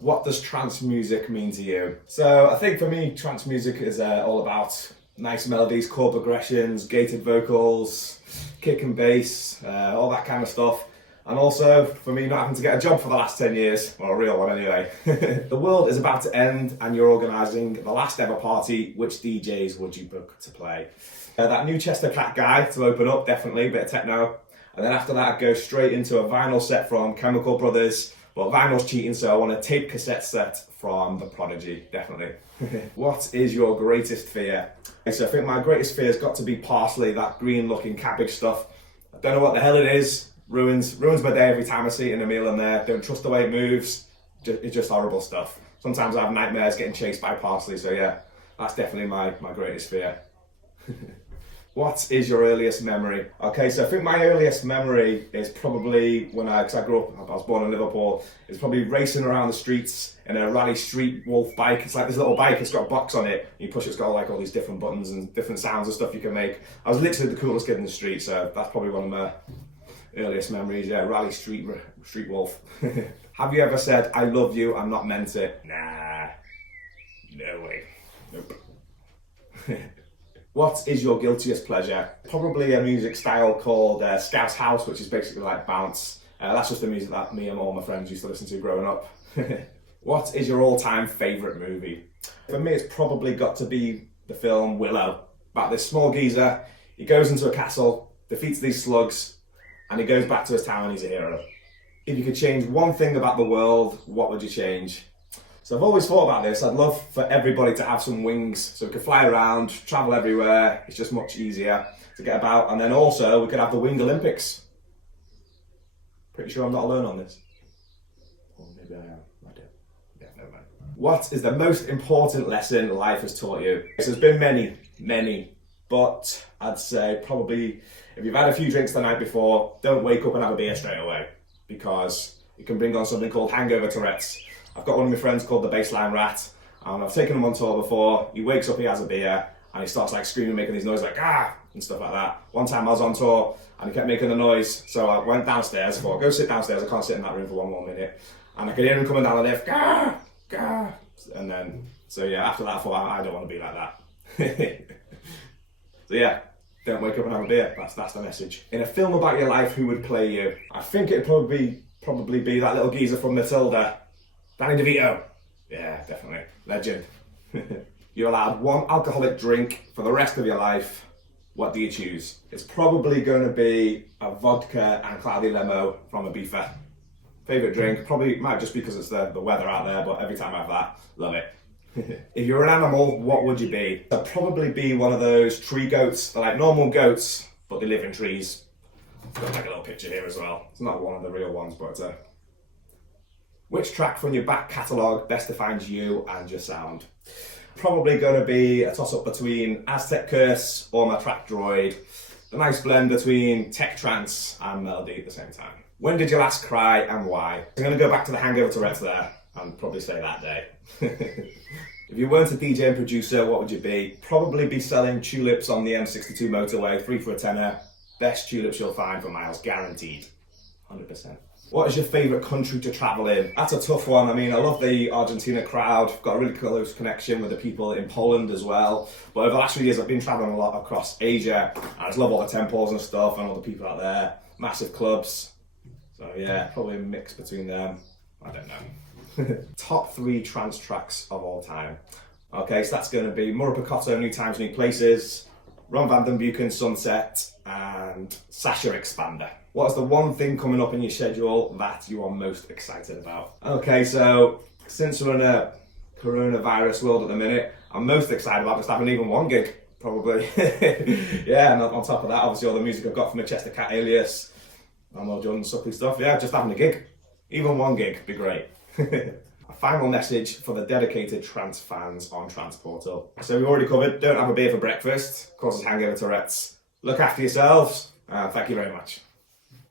what does trance music mean to you? So I think for me, trance music is all about nice melodies, chord progressions, gated vocals, kick and bass, all that kind of stuff. And also, for me, not having to get a job for the last 10 years, or a real one anyway. The world is about to end and you're organising the last ever party. Which DJs would you book to play? That new Chester Cat guy to open up, definitely, a bit of techno. And then after that, I'd go straight into a vinyl set from Chemical Brothers. But vinyl's cheating, so I want a tape cassette set from The Prodigy, definitely. What is your greatest fear? So I think my greatest fear has got to be parsley, that green looking cabbage stuff. I don't know what the hell it is. Ruins my day every time I see it in a meal in there. Don't trust the way it moves. It's just horrible stuff. Sometimes I have nightmares getting chased by parsley, so yeah, that's definitely my greatest fear. What is your earliest memory? Okay, so I think my earliest memory is probably when because I grew up, I was born in Liverpool, it's probably racing around the streets in a Rally Street Wolf bike. It's like this little bike, it's got a box on it. You push, it's got like all these different buttons and different sounds and stuff you can make. I was literally the coolest kid in the street, so that's probably one of my earliest memories, yeah, Rally Street Wolf. Have you ever said, I love you, and not meant it? Nah, no way, nope. What is your guiltiest pleasure? Probably a music style called Scouse House, which is basically like bounce. That's just the music that me and all my friends used to listen to growing up. What is your all-time favourite movie? For me, it's probably got to be the film Willow, about this small geezer. He goes into a castle, defeats these slugs, and he goes back to his town and he's a hero. If you could change one thing about the world, what would you change? So I've always thought about this. I'd love for everybody to have some wings so we could fly around, travel everywhere. It's just much easier to get about. And then also we could have the Winged Olympics. Pretty sure I'm not alone on this. Or maybe I am. I don't. Yeah, never mind. What is the most important lesson life has taught you? So there's been many. But I'd say probably if you've had a few drinks the night before, don't wake up and have a beer straight away, because it can bring on something called hangover Tourette's. I've got one of my friends called the Baseline Rat, and I've taken him on tour before. He wakes up, he has a beer, and he starts like screaming, making these noises like ah and stuff like that. One time I was on tour and he kept making a noise, so I went downstairs. I thought, go sit downstairs, I can't sit in that room for one more minute. And I could hear him coming down the lift, gah, gah. And then, so yeah, after that I thought, I don't want to be like that. So yeah, don't wake up and have a beer. That's the message. In a film about your life, who would play you? I think it'd probably be that little geezer from Matilda, Danny DeVito. Yeah, definitely. Legend. You're allowed one alcoholic drink for the rest of your life. What do you choose? It's probably going to be a vodka and cloudy limo from Ibiza. Favourite drink? Probably might just because it's the weather out there, but every time I have that, love it. If you're an animal, what would you be? I'd probably be one of those tree goats. They're like normal goats, but they live in trees. I've got like a little picture here as well. It's not one of the real ones, but which track from your back catalogue best defines you and your sound? Probably going to be a toss-up between Aztec Curse or my track Droid. A nice blend between Tech Trance and melody at the same time. When did you last cry and why? I'm going to go back to the hangover Tourette's there and probably say that day. If you weren't a DJ and producer, what would you be? Probably be selling Tulips on the M62 motorway, 3 for a tenner. Best tulips you'll find for miles, guaranteed. 100%. What is your favourite country to travel in? That's a tough one. I mean, I love the Argentina crowd. I've got a really close connection with the people in Poland as well. But over the last few years, I've been travelling a lot across Asia. I just love all the temples and stuff and all the people out there. Massive clubs. So yeah, probably a mix between them. I don't know. Top 3 trance tracks of all time. Okay, so that's going to be Murray Picotto, New Times, New Places, Ron Van Den Buchan, Sunset, and Sasha Expander. What's the one thing coming up in your schedule that you are most excited about? Okay, so since we're in a coronavirus world at the minute, I'm most excited about just having even one gig, probably. Yeah, and on top of that, obviously all the music I've got from the Chester Cat alias, and all Jordan Suckley stuff. Yeah, just having a gig. Even one gig would be great. A final message for the dedicated trance fans on Tranceportal. So we've already covered, don't have a beer for breakfast, causes hangover Tourette's. Look after yourselves, thank you very much.